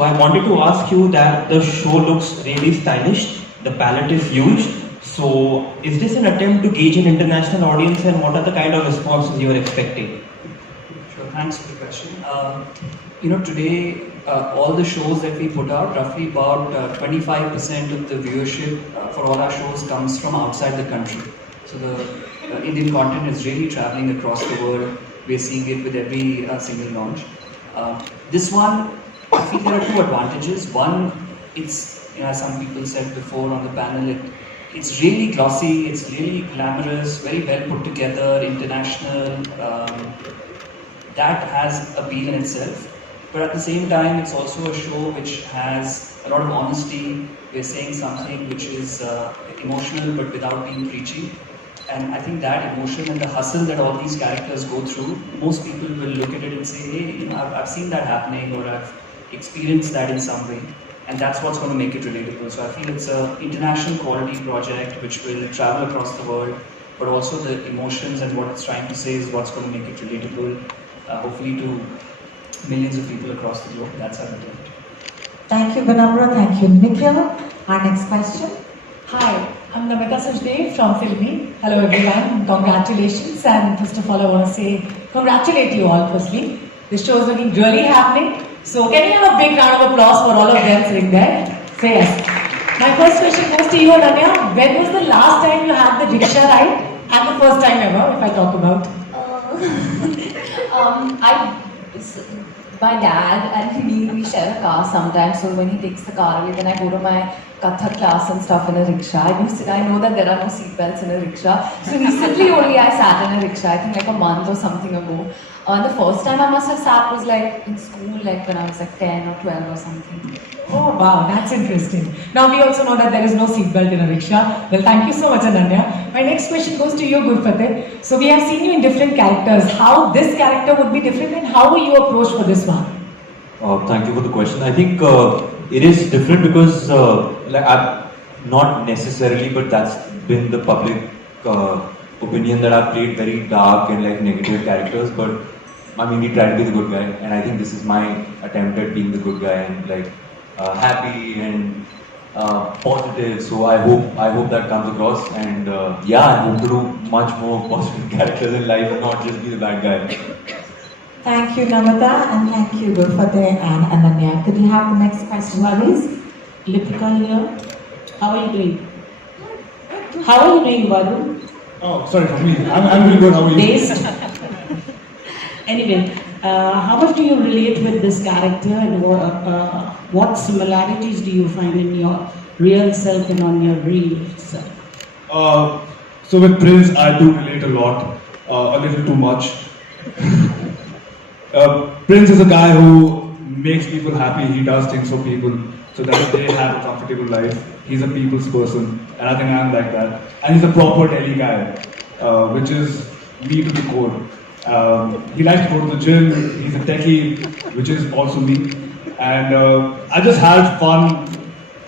So I wanted to ask you that the show looks really stylish, the palette is huge. So is this an attempt to gauge an international audience, and what are the kind of responses you are expecting? Sure, thanks for the question. Today, all the shows that we put out, roughly about 25% of the viewership for all our shows comes from outside the country. So the Indian content is really traveling across the world. We're seeing it with every single launch. This one, I think there are two advantages. One, it's, as some people said before on the panel, it's really glossy, it's really glamorous, very well put together, international. That has appeal in itself. But at the same time, it's also a show which has a lot of honesty. We're saying something which is emotional but without being preachy. And I think that emotion and the hustle that all these characters go through, most people will look at it and say, hey, I've seen that happening, or I've experienced that in some way. And that's what's going to make it relatable. So I feel it's an international quality project which will travel across the world, but also the emotions and what it's trying to say is what's going to make it relatable, hopefully to millions of people across the globe. That's our intent. Thank you, Vinamra. Thank you, Nikhil. Our next question. Hi, I'm Namita Sajdev from Filmy. Hello everyone, congratulations, and first of all I want to say congratulate you all firstly. This show is looking really happening. So can we have a big round of applause for all of them sitting there? Say yes. My first question goes to you, Ananya. When was the last time you had the rickshaw ride? And the first time ever, if I talk about? My dad and me, we share a car sometimes. So when he takes the car away, then I go to my Kathak class and stuff in a rickshaw. I know that there are no seatbelts in a rickshaw. So recently only I sat in a rickshaw, I think like a month or something ago. And the first time I must have sat was like in school, like when I was like 10 or 12 or something. Oh wow, that's interesting. Now we also know that there is no seatbelt in a rickshaw. Well, thank you so much, Ananya. My next question goes to you, Gurfateh. So we have seen you in different characters. How this character would be different, and how were you approached for this one? Thank you for the question. I think it is different because, not necessarily, but that's been the public opinion that I've played very dark and like negative characters. But I mean, we try to be the good guy, and I think this is my attempt at being the good guy and like happy and positive. So I hope that comes across. And I hope to do much more positive characters in life and not just be the bad guy. Thank you, Namita, and thank you, Gurfateh and Ananya. Could we have the next question, please? Lipika here. How are you doing? How are you doing, Vadu? Oh, sorry for me. I'm really good. How are you? Based. Anyway, how much do you relate with this character, and what similarities do you find in your real self and on your real self? So with Prince, I do relate a lot, a little too much. Prince is a guy who makes people happy. He does things for people so that they have a comfortable life. He's a people's person, and I think I'm like that. And he's a proper Delhi guy, which is me to the core. He likes to go to the gym. He's a techie, which is also me. And I just had fun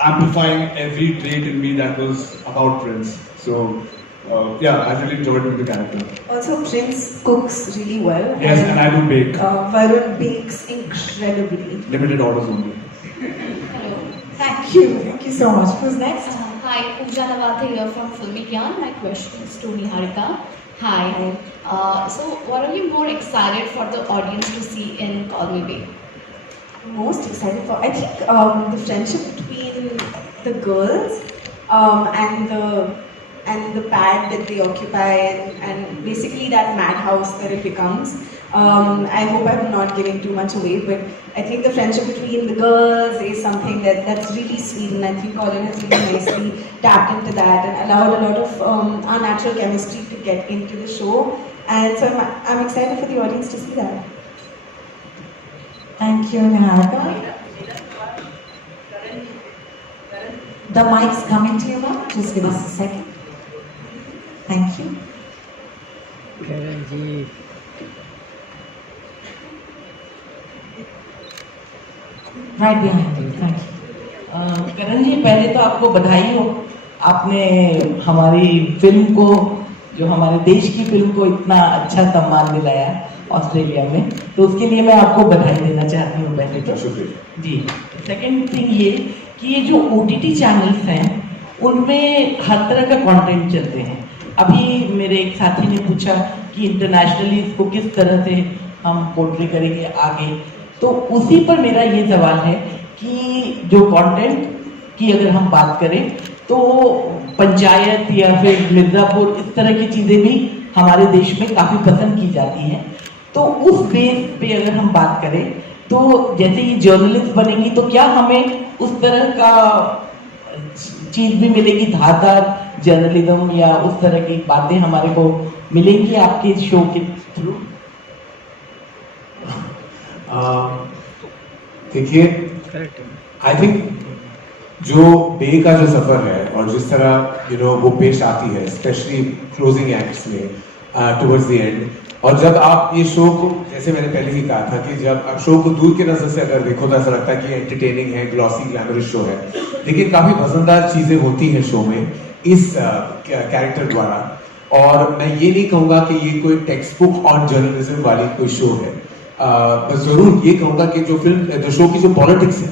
amplifying every trait in me that was about Prince. So I really enjoyed doing the character. Also, Prince cooks really well. Yes, and I do bake. Varun bakes incredibly. Limited orders only. Hello. Thank you. Thank you so much. Who's next? Hi, Pooja Nawathe here from Filmy Gyan. My question is to Niharika. Hi. So, what are you more excited for the audience to see in Call Me Babe? Most excited for, I think, the friendship between the girls and the pad that they occupy, and basically that madhouse that it becomes. I hope I'm not giving too much away, but I think the friendship between the girls is something that's really sweet, and I think Colin has really nicely tapped into that and allowed a lot of our natural chemistry to get into the show. And so I'm excited for the audience to see that. Thank you, Niharika. The mic's coming to you now. Just give us a second. Thank you. Right behind you. Thank you. करण जी, पहले तो आपको बधाई हो, आपने हमारी film को, जो हमारे देश की फिल्म को इतना अच्छा सम्मान दिलाया, ऑस्ट्रेलिया में, तो उसके लिए मैं आपको बधाई देना चाहती हूँ पहले तो। शुक्रिया जी। सेकंड थिंग ये कि ये जो OTT चैनल्स हैं उनमें हर तरह का कंटेंट चलते हैं। अभी मेरे एक साथी ने पूछा कि इंटरनेशनली इसको किस तरह से हम पोर्ट्रे करेंगे आगे, तो उसी पर मेरा ये सवाल है कि जो कंटेंट की अगर हम बात करें तो पंचायत या फिर मिर्जापुर इस तरह की चीज़ें भी हमारे देश में काफ़ी पसंद की जाती हैं, तो उस बेस पे अगर हम बात करें तो जैसे ये जर्नलिस्ट बनेंगी तो क्या हमें उस तरह का चीज़ भी मिलेगी, धारदार जर्नलिज्म या उस तरह की बातें हमारे को मिलेंगी आपके शो के थ्रू? देखिए, आई थिंक जो बे का जो सफर है और जिस तरह वो पेश आती है, स्पेशली क्लोजिंग एक्ट्स में टुवर्ड्स द एंड, और जब आप ये शो को, जैसे मैंने पहले ही कहा था कि जब आप शो को दूर की नजर से अगर देखो तो ऐसा लगता है कि एंटरटेनिंग है, ग्लॉसी ग्लैमरस शो है, लेकिन काफी मजेदार चीजें होती हैं शो में इस कैरेक्टर द्वारा। और मैं ये नहीं कहूंगा कि ये कोई टेक्स्ट बुक ऑन जर्नलिज्म वाली कोई शो है, बस जरूर ये कहूंगा कि जो शो की जो पॉलिटिक्स है,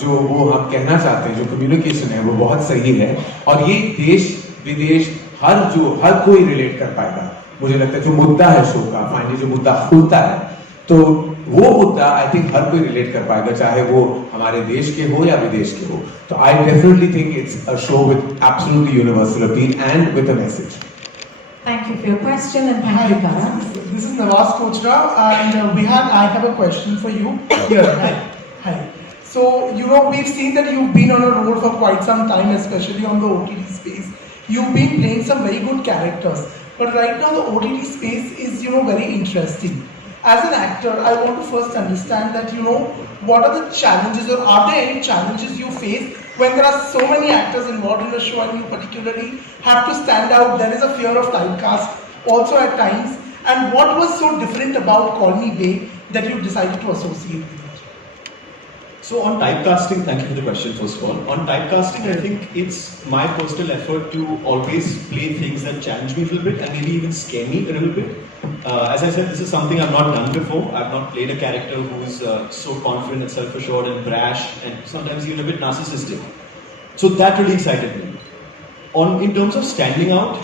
जो वो हम कहना चाहते हैं, जो कम्युनिकेशन है वो बहुत सही है, और ये देश विदेश हर कोई रिलेट कर पाएगा। मुझे लगता है जो मुद्दा है शो का, फाइनली जो मुद्दा खुलता है, तो वो मुद्दा आई थिंक हर कोई रिलेट कर पाएगा, चाहे वो हमारे देश के हो या विदेश के हो। तो I definitely think it's a show with absolutely universal appeal and with a message. Thank you for your question and thank you, Karan. This is Nawaz Kochra, and I have a question for you. Here, hi. So, we've seen that you've been on a roll for quite some time, especially on the OTT space. You've been playing some very good characters, but right now the OTT space is, very interesting. As an actor, I want to first understand that, what are the challenges, or are there any challenges you face when there are so many actors involved in a show and you particularly have to stand out? There is a fear of typecast also at times. And what was so different about Call Me Babe that you decided to associate with it? So on typecasting, thank you for the question first of all. On typecasting, I think it's my personal effort to always play things that challenge me a little bit and maybe even scare me a little bit. As I said, this is something I've not done before. I've not played a character who's so confident and self-assured and brash and sometimes even a bit narcissistic. So that really excited me. In terms of standing out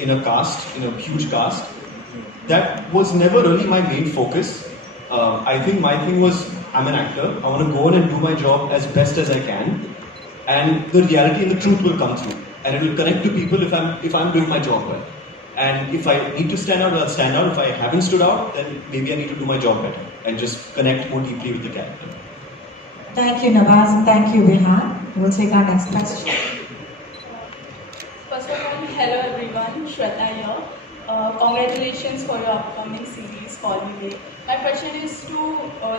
in a cast, in a huge cast, that was never really my main focus. I think my thing was, I'm an actor, I want to go in and do my job as best as I can, and the reality and the truth will come through, and it will connect to people if I'm doing my job well. And if I need to stand out, I'll stand out. If I haven't stood out, then maybe I need to do my job better and just connect more deeply with the character. Thank you, Nawaz, and thank you, Vihan. We'll take our next question. First of all, hello everyone, Shweta here. Congratulations for your upcoming series, Call Me Babe. My question is to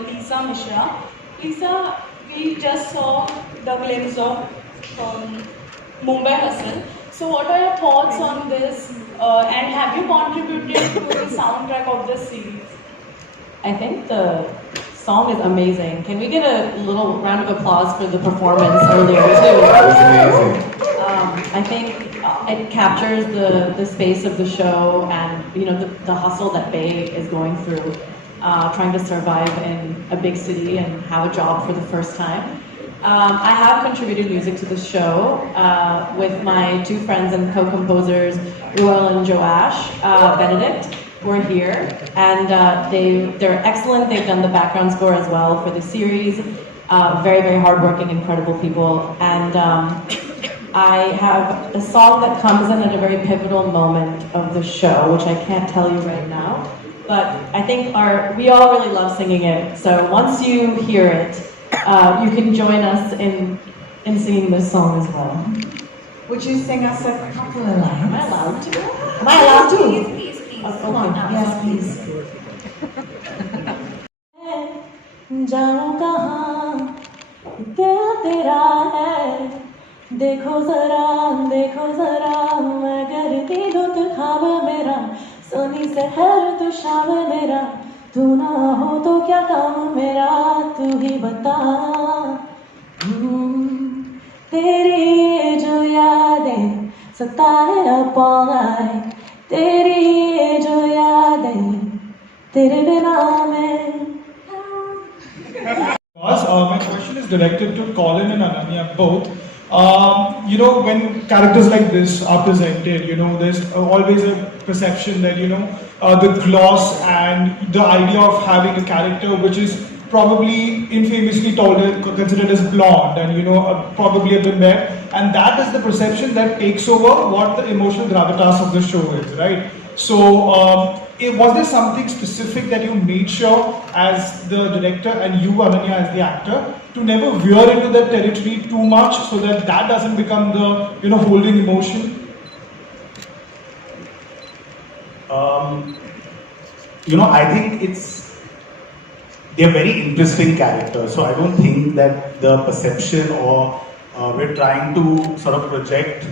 Lisa Mishra. Lisa, we just saw the glimpse of Mumbai Hustle. So what are your thoughts on this and have you contributed to the soundtrack of this series? I think the song is amazing. Can we get a little round of applause for the performance earlier too? That was amazing. I think it captures the space of the show and the hustle that Bae is going through, trying to survive in a big city and have a job for the first time. I have contributed music to the show with my two friends and co-composers, Ruel and Joash Benedict, who are here, and they're excellent. They've done the background score as well for the series. Very, very hardworking, incredible people, and I have a song that comes in at a very pivotal moment of the show, which I can't tell you right now, but I think we all really love singing it. So once you hear it, you can join us in singing this song as well. Would you sing us a couple of lines? Am I allowed to? Am I allowed to? Please. Come on. Yes, please. जाऊं कहाँ दिल तेरा है, देखो जरा मैं करती दो तो ख्वाब मेरा, सोनी सहर तो शाम मेरा, तू ना हो तो क्या काम मेरा, तू ही बता। तेरी ये जो यादें सताए all night, तेरी ये जो यादें तेरे बिना मैं My question is directed to Colin and Ananya both. When characters like this are presented, there's always a perception that, the gloss and the idea of having a character which is probably infamously considered as blonde and, probably a brunette. And that is the perception that takes over what the emotional gravitas of the show is, right? So, was there something specific that you made sure as the director and you, Ananya, as the actor, to never veer into that territory too much so that doesn't become the, holding emotion? I think they're very interesting characters. So I don't think that the perception or we're trying to sort of project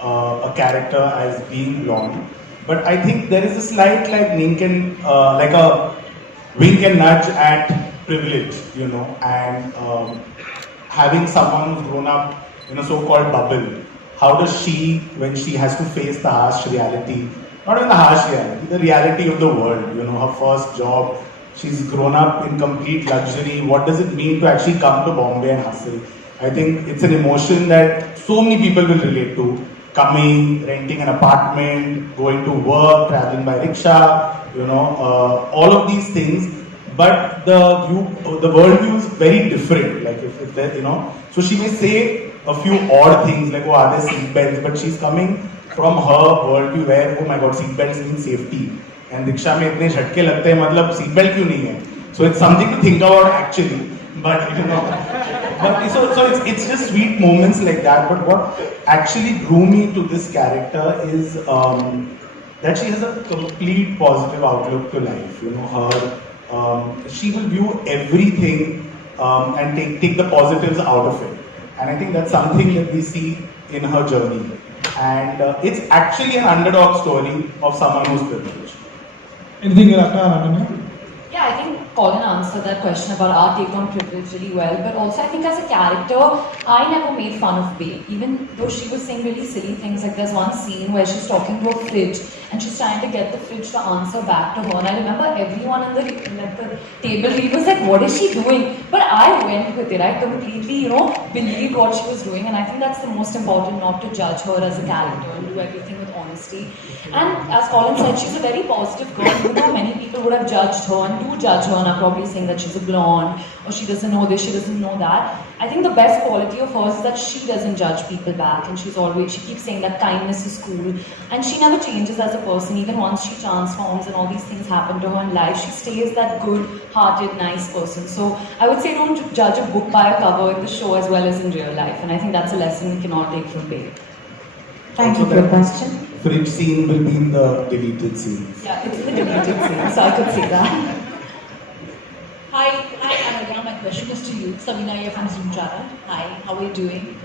a character as being blonde. But I think there is a slight like wink and nudge at privilege, and having someone who's grown up in a so-called bubble. How does she, when she has to face the harsh reality, not even the harsh reality, the reality of the world, her first job, she's grown up in complete luxury. What does it mean to actually come to Bombay and hustle? I think it's an emotion that so many people will relate to. Coming, renting an apartment, going to work, traveling by rickshaw, all of these things. But the world view is very different. Like if there, so she may say a few odd things like, oh, are there seat belts? But she's coming from her worldview where, oh my God, seat belts mean safety. And rickshaw mein itne jhatke lagte hain, matlab seat belt kyun nahi hai? So it's something to think about actually. But so it's just sweet moments like that. But what actually drew me to this character is that she has a complete positive outlook to life. She will view everything and take the positives out of it. And I think that's something that we see in her journey. And it's actually an underdog story of someone who's privileged. Anything you like to add, Ananya? Yeah, I think Colin answered that question about our take on privilege really well. But also, I think as a character, I never made fun of Bae. Even though she was saying really silly things, like there's one scene where she's talking to a fridge and she's trying to get the fridge to answer back to her. And I remember everyone on the table, he was like, what is she doing? But I went with it. I completely, believed what she was doing. And I think that's the most important, not to judge her as a character and do everything with honesty. And as Colin said, she's a very positive girl. Even though many people would have judged her and do judge her and are probably saying that she's a blonde or she doesn't know this, she doesn't know that. I think the best quality of hers is that she doesn't judge people back, and she keeps saying that kindness is cool, and she never changes as a person. Even once she transforms and all these things happen to her in life, she stays that good-hearted, nice person. So I would say don't judge a book by a cover in the show as well as in real life, and I think that's a lesson we can all take from Bae. Thank you for your question. Fridge scene will be in the deleted scenes. Yeah, it's in the deleted scene, so I could say that. Hi, Ananya. My question is to you. Sabina here from Zoom Travel. Hi, how are you doing?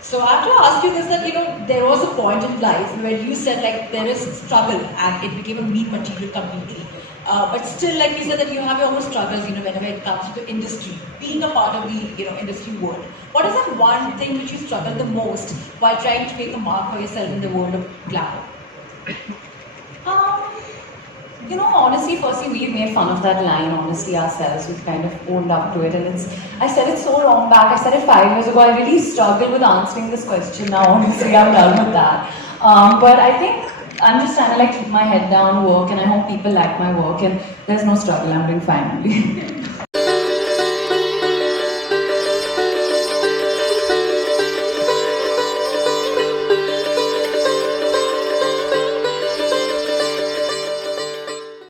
So I have to ask you this, that there was a point in life where you said like there is struggle and it became a meat material completely. But still, like you said, that you have your own struggles, whenever it comes to industry, being a part of the industry world. What is that one thing which you struggle the most while trying to make a mark for yourself in the world of glamour? Honestly, firstly, we made fun of that line, honestly, ourselves. We've kind of owned up to it. And I said it so long back. I said it 5 years ago. I really struggle with answering this question now. Honestly, I'm done with that. But I think I'm just trying to keep my head down, work, and I hope people like my work. And there's no struggle. I'm doing fine.